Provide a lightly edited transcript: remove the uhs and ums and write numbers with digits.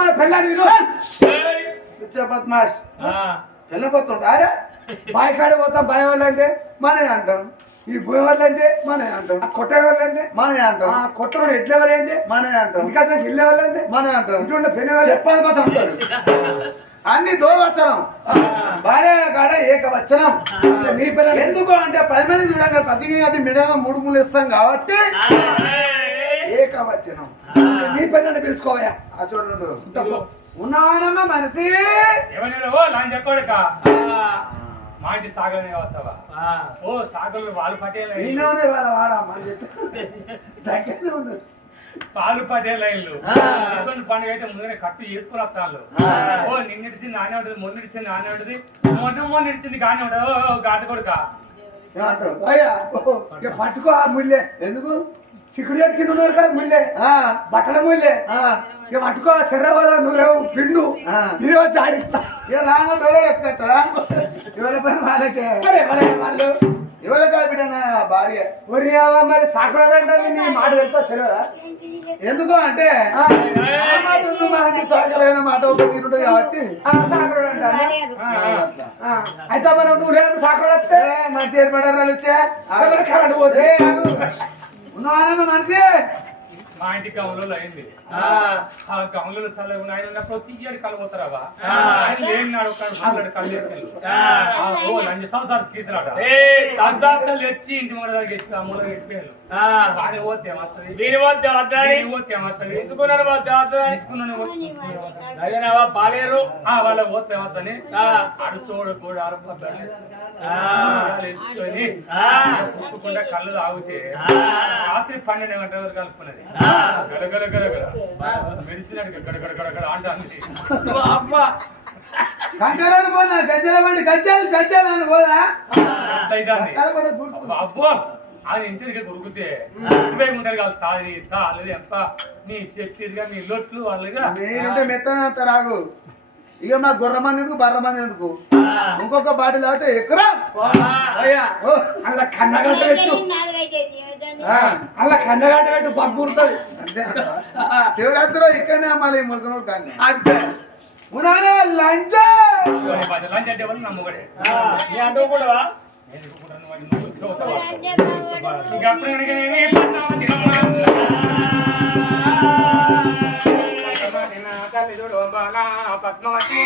మన పెళ్ళాన్ని బద్మాష్ వెళ్ళిపోతుంటా బాయ్ కాడ పోతాం బాయ్ వాళ్ళు అంటే మనే అంటాం, ఈ భూమి వాళ్ళు అంటే మనే అంటాం, కొట్టే వాళ్ళు అంటే మనే అంటాం, కొట్టడం ఎట్లే వాళ్ళు అంటే మనే అంటాం, ఇంకా ఇల్లే వాళ్ళు అంటే మనే అంటాం. ఇటువంటి పెళ్లి వాళ్ళు చెప్పాలి కోసం అంటారు. అన్ని దోవచ్చనం భార్య కాడ ఏకవచ్చనం. నీ పిల్లలు ఎందుకు అంటే 10 మంది చూడంగా ప్రతి గంట మెడలో 3 మూలు ఇస్తాం కాబట్టి ఏకవచ్చనం. నీ పిల్లల్ని పిలుచుకోవయా చూడండు ఉన్నానమ్మా మనిషి చెప్పాడుక మా ఇంటి సాగలనే వస్తావా ఓ సాగలు వాళ్ళు పటేల్ నేనే వాళ్ళ వాడమ్మా అని చెప్పి దగ్గరనే ఉండదు. పాలు పటేల్ లైన్లు పండుగ అయితే ముందుగానే కట్టు చేసుకుని వస్తాను. ఓ నిన్నిడిచింది నానే ఉంటుంది, మొన్నిడిచింది నానే ఉంటుంది, మొన్న ఇడిచింది కానీ ఉంటుంది. ఓ గాట కొడుక ఏమంటారు అయ్యా పట్టుకో ఆ ముళ్ళే ఎందుకు చిక్కుడు కింద ఉన్నారు కదా ముళ్ళే బట్టల ముళ్ళే ఇక పట్టుకో శర్రవాద నువ్వు పిండు నీరో జాడిస్తా ఇక రాగా డోలో ఎత్తుకెత్తాడా ఎవరి పని వాళ్ళకే వాళ్ళు ఎవరి బిడ్డ భార్య ఒరి మరి సాకురాడంటే నీ మాట తెలుసా తెలియదా ఎందుకు అంటే సాగలైన మాట ఒక తీరుంటుంది కాబట్టి అయితే మనం నువ్వు లేదు సాకురాడు వస్తే మంచి ఏర్పడారు వచ్చా కరెంట్ పోతే ఉన్నానమ్మా మనిషి మా ఇంటి గమలలో అయింది. ఆ గమలలో చల్లగా ఆయన ఉన్నప్పుడు తీయడి కళ్ళు పోతారావా లేని నాడు కళ్ళు తెచ్చాను. లంచ సంవత్సరాలు తీసుకురాట సంవత్సరాలు తెచ్చి ఇంటి మూల దగ్గర ఆ మూల గడిచిపోయాను. వాడి పోతే వస్తుంది, దీని పోతే పోతే వస్తుంది, తీసుకున్నాను పాలేరు వాళ్ళ పోతే వస్తుంది. అడుచోడు కూడా వేసుకొని కుట్టుకుండా కళ్ళు తాగితే రాత్రి 12 గంటల వరకు కలుపుకున్నది. గడగడ గడగడ మెడిసిన్ గడగడ గడగడ అంటే అబ్బా కంచాలని పోదా గజ్జల బండి గజ్జాలని పోదా అబ్బో ఆయన ఇంటికి గురికితే 20 గుంటలు కాదు తాది ఎంత నీ శక్తిగా నీ లొట్లు వాళ్ళుగా నేనుంటే మెత్త రాగు. ఇక మా గుర్ర మంది ఎందుకు బర్ర మంది ఎందుకు ఇంకొక బాటిల్ తాగితే ఎక్కరా అలా కన్నగంట పెట్టు అలా కన్నగంట పెట్టు పగ్గురుతుంది అంతే శివరాత్రిలో ఇక్కడనే మళ్ళీ మురుగనూరు కానీ అంతే లంచ్ అంటే వాళ్ళు నమ్మగడే అంటూ కూడా పద్మవతి